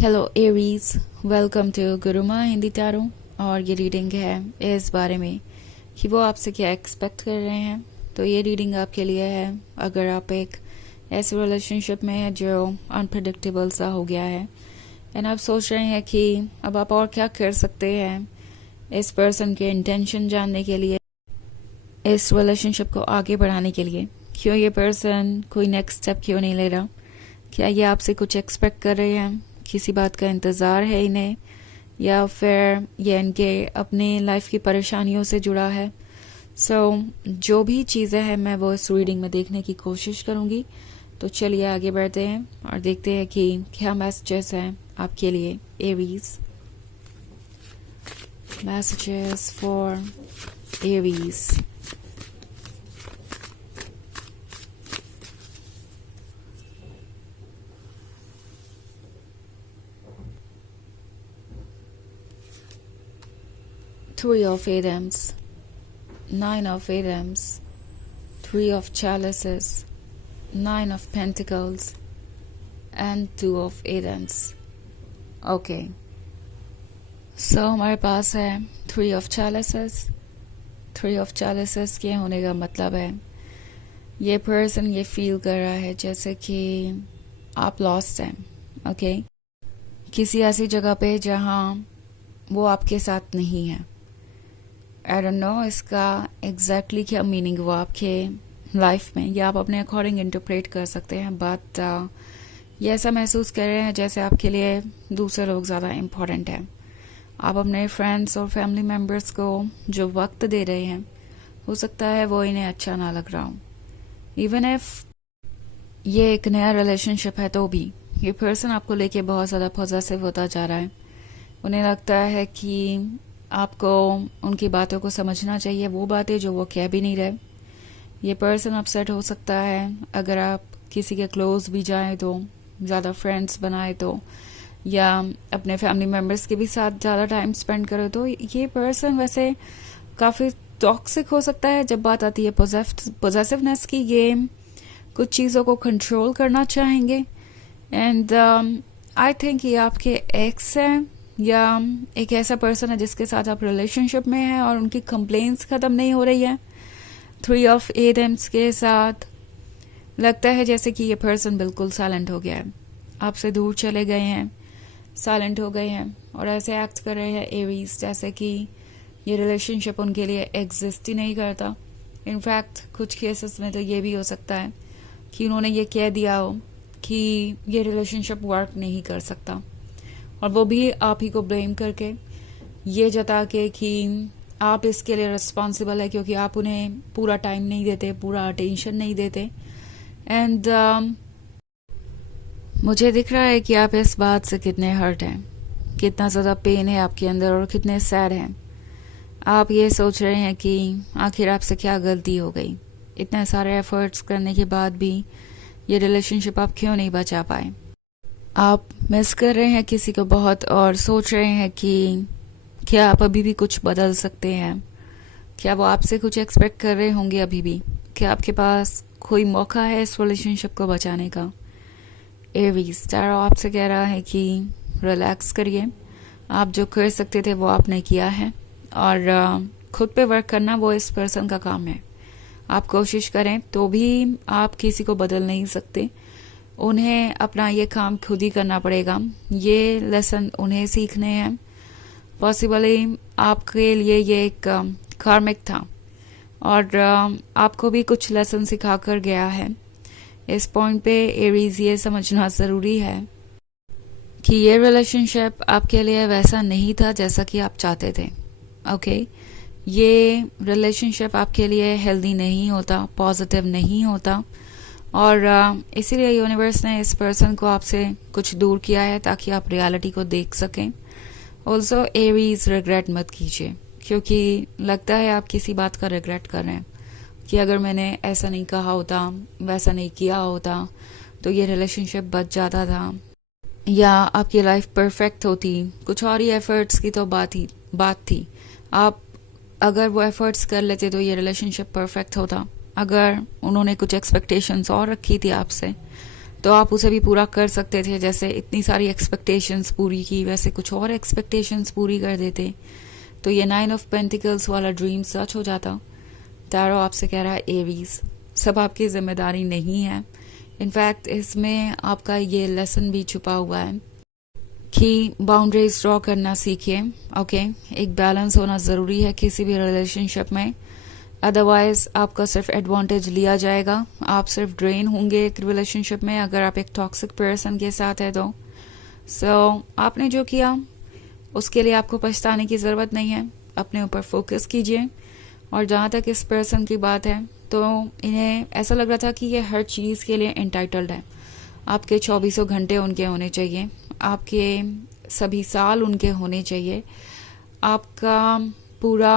Hello Aries, welcome to Guruma Hindi tarot. और ये reading है इस बारे में कि वो आपसे क्या एक्सपेक्ट कर रहे हैं। तो ये रीडिंग आपके लिए है अगर आप एक ऐसे रिलेशनशिप में है जो अनप्रिडिक्टेबल सा हो गया है एंड आप सोच रहे हैं कि अब आप और क्या कर सकते हैं इस पर्सन के इंटेंशन जानने के लिए, इस रिलेशनशिप को आगे बढ़ाने के लिए। क्यों ये पर्सन कोई नेक्स्ट स्टेप क्यों नहीं ले रहा? क्या ये आपसे कुछ एक्सपेक्ट कर रहे हैं? किसी बात का इंतज़ार है इन्हें, या फिर ये इनके अपने लाइफ की परेशानियों से जुड़ा है? जो भी चीज़ें हैं मैं वो इस रीडिंग में देखने की कोशिश करूँगी। तो चलिए आगे बढ़ते हैं और देखते हैं कि क्या मैसेजेस हैं आपके लिए Aries. Messages for Aries. Three of Adams, Nine of Adams, Three of Chalices, Nine of Pentacles, and Two of Adams. Okay. हमारे पास है Three of Chalices. Three of Chalices के होने का मतलब है ये पर्सन ये फील कर रहा है जैसे कि आप लॉस्ट हैं। ओके, किसी ऐसी जगह पे जहाँ वो आपके साथ नहीं है। आई डोंट नो इसका एग्जैक्टली क्या मीनिंग हुआ आपके लाइफ में, या आप अपने अकॉर्डिंग इंटरप्रेट कर सकते हैं। बट ये ऐसा महसूस कर रहे हैं जैसे आपके लिए दूसरे लोग ज़्यादा इम्पोर्टेंट हैं। आप अपने फ्रेंड्स और फैमिली मेम्बर्स को जो वक्त दे रहे हैं हो सकता है वो इन्हें अच्छा ना लग रहा हो। इवन इफ ये एक नया रिलेशनशिप है तो भी ये पर्सन आपको लेके बहुत ज़्यादा पॉजिटिव होता जा रहा है। उन्हें लगता है कि आपको उनकी बातों को समझना चाहिए, वो बातें जो वो कह भी नहीं रहे। ये पर्सन अपसेट हो सकता है अगर आप किसी के क्लोज भी जाएं तो, ज़्यादा फ्रेंड्स बनाए तो, या अपने फैमिली मेम्बर्स के भी साथ ज़्यादा टाइम स्पेंड करो तो। ये पर्सन वैसे काफ़ी टॉक्सिक हो सकता है जब बात आती है पॉजिटिवनेस की। ये कुछ चीज़ों को कंट्रोल करना चाहेंगे एंड आई थिंक ये आपके एक्स हैं या एक ऐसा पर्सन है जिसके साथ आप रिलेशनशिप में हैं और उनकी कंप्लेंट्स ख़त्म नहीं हो रही है। थ्री ऑफ एडम्स के साथ लगता है जैसे कि ये पर्सन बिल्कुल साइलेंट हो गया है, आपसे दूर चले गए हैं, साइलेंट हो गए हैं और ऐसे एक्ट कर रहे हैं एरीज जैसे कि ये रिलेशनशिप उनके लिए एग्जिस्ट ही नहीं करता। इनफैक्ट कुछ केसेस में तो ये भी हो सकता है कि उन्होंने ये कह दिया हो कि ये रिलेशनशिप वर्क नहीं कर सकता और वो भी आप ही को ब्लेम करके, ये जता के कि आप इसके लिए रिस्पॉन्सिबल है क्योंकि आप उन्हें पूरा टाइम नहीं देते, पूरा अटेंशन नहीं देते। एंड मुझे दिख रहा है कि आप इस बात से कितने हर्ट हैं, कितना ज़्यादा पेन है आपके अंदर और कितने सैड हैं। आप ये सोच रहे हैं कि आखिर आपसे क्या गलती हो गई, इतने सारे एफर्ट्स करने के बाद भी ये रिलेशनशिप आप क्यों नहीं बचा पाए। आप मिस कर रहे हैं किसी को बहुत और सोच रहे हैं कि क्या आप अभी भी कुछ बदल सकते हैं, क्या वो आपसे कुछ एक्सपेक्ट कर रहे होंगे अभी भी, क्या आपके पास कोई मौका है इस रिलेशनशिप को बचाने का। एरीज टैरो आपसे कह रहा है कि रिलैक्स करिए, आप जो कर सकते थे वो आपने किया है और खुद पे वर्क करना वो इस पर्सन का काम है। आप कोशिश करें तो भी आप किसी को बदल नहीं सकते, उन्हें अपना ये काम खुद ही करना पड़ेगा। ये लेसन उन्हें सीखने हैं। पॉसिबली आपके लिए ये एक कार्मिक था और आपको भी कुछ लेसन सिखा कर गया है। इस पॉइंट पे एरीज ये समझना ज़रूरी है कि ये रिलेशनशिप आपके लिए वैसा नहीं था जैसा कि आप चाहते थे। ओके, ये रिलेशनशिप आपके लिए हेल्दी नहीं होता, पॉजिटिव नहीं होता और इसीलिए यूनिवर्स ने इस पर्सन को आपसे कुछ दूर किया है ताकि आप रियलिटी को देख सकें। ऑल्सो एरीज रिग्रेट मत कीजिए क्योंकि लगता है आप किसी बात का रिग्रेट कर रहे हैं कि अगर मैंने ऐसा नहीं कहा होता, वैसा नहीं किया होता तो ये रिलेशनशिप बच जाता था या आपकी लाइफ परफेक्ट होती। कुछ और ही एफर्ट्स की तो बात थी। आप अगर वो एफर्ट्स कर लेते तो ये रिलेशनशिप परफेक्ट होता। अगर उन्होंने कुछ एक्सपेक्टेशंस और रखी थी आपसे तो आप उसे भी पूरा कर सकते थे। जैसे इतनी सारी एक्सपेक्टेशंस पूरी की, वैसे कुछ और एक्सपेक्टेशंस पूरी कर देते तो ये 9 ऑफ पेंटिकल्स वाला ड्रीम सच हो जाता। टैरो आपसे कह रहा है एरीज, सब आपकी जिम्मेदारी नहीं है। इनफैक्ट इसमें आपका ये लेसन भी छुपा हुआ है कि बाउंड्रीज ड्रॉ करना सीखिए। ओके, एक बैलेंस होना ज़रूरी है किसी भी रिलेशनशिप में, अदरवाइज आपका सिर्फ एडवांटेज लिया जाएगा, आप सिर्फ ड्रेन होंगे एक रिलेशनशिप में अगर आप एक टॉक्सिक पर्सन के साथ है तो। सो आपने जो किया उसके लिए आपको पछताने की ज़रूरत नहीं है, अपने ऊपर फोकस कीजिए। और जहाँ तक इस पर्सन की बात है तो इन्हें ऐसा लग रहा था कि ये हर चीज़ के लिए एंटाइटल्ड है। आपके 24 घंटे उनके होने चाहिए, आपके सभी साल उनके होने चाहिए, आपका पूरा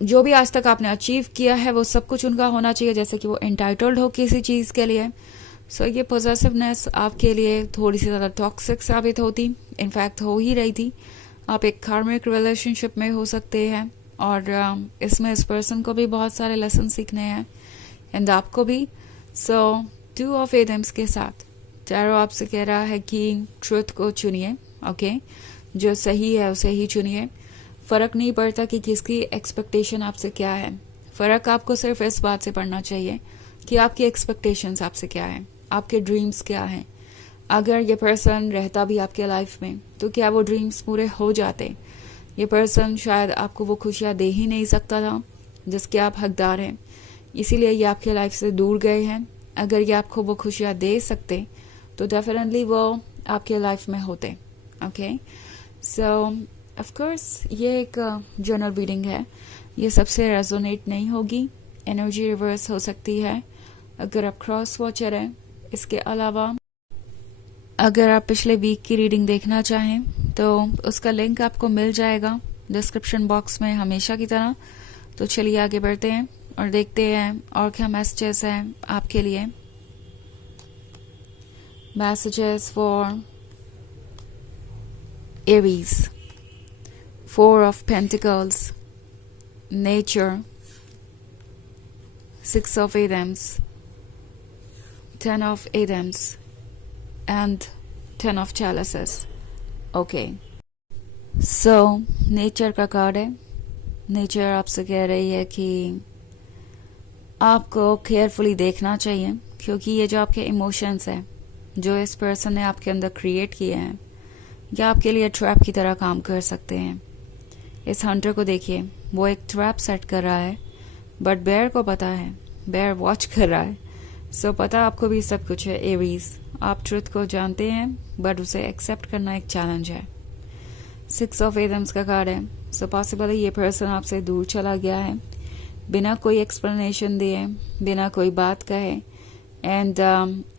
जो भी आज तक आपने अचीव किया है वो सब कुछ उनका होना चाहिए, जैसे कि वो एंटाइटल्ड हो किसी चीज़ के लिए। सो ये पॉजिटिवनेस आपके लिए थोड़ी सी ज़्यादा टॉक्सिक साबित होती, इनफैक्ट हो ही रही थी। आप एक कार्मिक रिलेशनशिप में हो सकते हैं और इसमें इस पर्सन को भी बहुत सारे लेसन सीखने हैं एंड आपको भी। सो 2 ऑफ एडम्स के साथ टैरो आपसे कह रहा है कि ट्रुथ को चुनिए। ओके, जो सही है उसे ही चुनिए। फर्क नहीं पड़ता कि किसकी एक्सपेक्टेशन आपसे क्या है, फर्क आपको सिर्फ इस बात से पड़ना चाहिए कि आपकी एक्सपेक्टेशंस आपसे क्या है, आपके ड्रीम्स क्या हैं। अगर ये पर्सन रहता भी आपके लाइफ में तो क्या वो ड्रीम्स पूरे हो जाते? ये पर्सन शायद आपको वो खुशियाँ दे ही नहीं सकता था जिसके आप हकदार हैं, इसीलिए ये आपके लाइफ से दूर गए हैं। अगर ये आपको वो खुशियाँ दे सकते तो डेफिनेटली वो आपके लाइफ में होते। ओके, सो ऑफ कोर्स ये एक जनरल रीडिंग है, ये सबसे रेजोनेट नहीं होगी, एनर्जी रिवर्स हो सकती है अगर आप क्रॉस वॉचर हैं। इसके अलावा अगर आप पिछले वीक की रीडिंग देखना चाहें तो उसका लिंक आपको मिल जाएगा डिस्क्रिप्शन बॉक्स में हमेशा की तरह। तो चलिए आगे बढ़ते हैं और देखते हैं और क्या मैसेजेस हैं आपके लिए। Messages for Aries, 4 of pentacles, nature, 6 of Adams, 10 of Adams and 10 of chalices. Okay, so nature का कार्ड है। नेचर आपसे कह रही है कि आपको केयरफुली देखना चाहिए, क्योंकि ये जो आपके इमोशंस हैं जो इस पर्सन ने आपके अंदर क्रिएट किए हैं, ये आपके लिए ट्रैप की तरह काम कर सकते हैं। इस हंटर को देखिए, वो एक ट्रैप सेट कर रहा है, बट बेयर को पता है, बेयर वॉच कर रहा है। सो पता आपको भी सब कुछ है एरीज, आप ट्रुथ को जानते हैं बट उसे एक्सेप्ट करना एक चैलेंज है। 6 ऑफ एडम्स का कार्ड है। सो पॉसिबली ये पर्सन आपसे दूर चला गया है बिना कोई एक्सप्लेनेशन दिए, बिना कोई बात कहे, एंड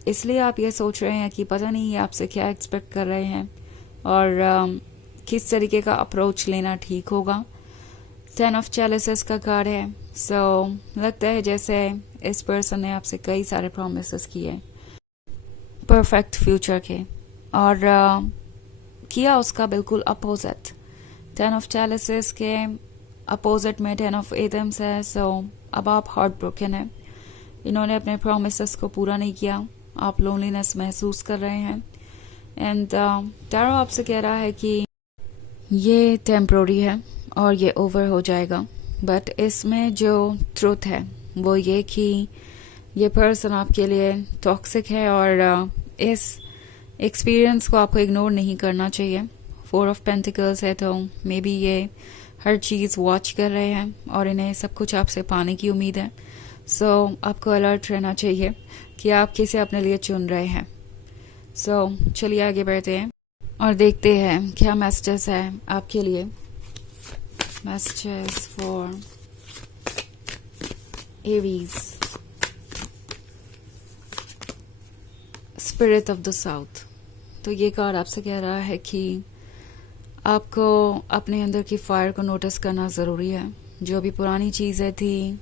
इसलिए आप ये सोच रहे हैं कि पता नहीं ये आपसे क्या एक्सपेक्ट कर रहे हैं और किस तरीके का अप्रोच लेना ठीक होगा। 10 ऑफ चैलिसेस का कार्ड है। सो लगता है जैसे इस पर्सन ने आपसे कई सारे प्रॉमिसेस किए परफेक्ट फ्यूचर के और किया उसका बिल्कुल अपोजिट। 10 ऑफ चैलिसेस के अपोजिट में 10 ऑफ एडम्स है। सो अब आप हार्ट ब्रोकन है, इन्होंने अपने प्रॉमिसेस को पूरा नहीं किया, आप लोनलीनेस महसूस कर रहे हैं एंड टैरो आपसे कह रहा है कि ये टेम्प्रोरी है और ये ओवर हो जाएगा। बट इसमें जो ट्रुथ है वो ये कि ये पर्सन आपके लिए टॉक्सिक है और इस एक्सपीरियंस को आपको इग्नोर नहीं करना चाहिए। 4 ऑफ पेंटिकल्स है तो मे बी ये हर चीज़ वॉच कर रहे हैं और इन्हें सब कुछ आपसे पाने की उम्मीद है। सो आपको अलर्ट रहना चाहिए कि आप किसे अपने लिए चुन रहे हैं। सो चलिए आगे बढ़ते हैं और देखते हैं क्या मैसेजेस है आपके लिए। Messages for Aries, spirit of the south. तो ये कार्ड आपसे कह रहा है कि आपको अपने अंदर की फायर को नोटिस करना ज़रूरी है। जो भी पुरानी चीज़ें थी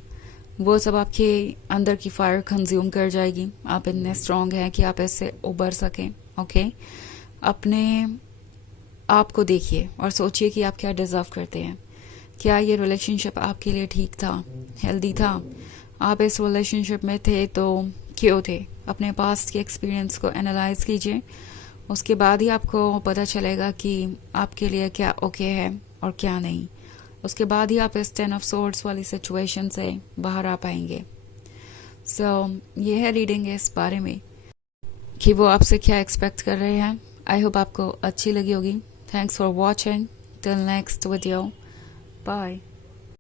वो सब आपके अंदर की फायर कंज्यूम कर जाएगी। आप इतने स्ट्रांग हैं कि आप इससे उबर सकें। ओके, अपने आप को देखिए और सोचिए कि आप क्या डिज़र्व करते हैं। क्या ये रिलेशनशिप आपके लिए ठीक था, हेल्दी था? आप इस रिलेशनशिप में थे तो क्यों थे, अपने पास्ट के एक्सपीरियंस को एनालाइज कीजिए। उसके बाद ही आपको पता चलेगा कि आपके लिए क्या ओके है और क्या नहीं। उसके बाद ही आप इस 10 ऑफ सोर्ड्स वाली सिचुएशन से बाहर आ पाएंगे। ये है रीडिंग इस बारे में कि वो आपसे क्या एक्सपेक्ट कर रहे हैं। आई होप आपको अच्छी लगी होगी। Thanks for watching. Till next video, bye.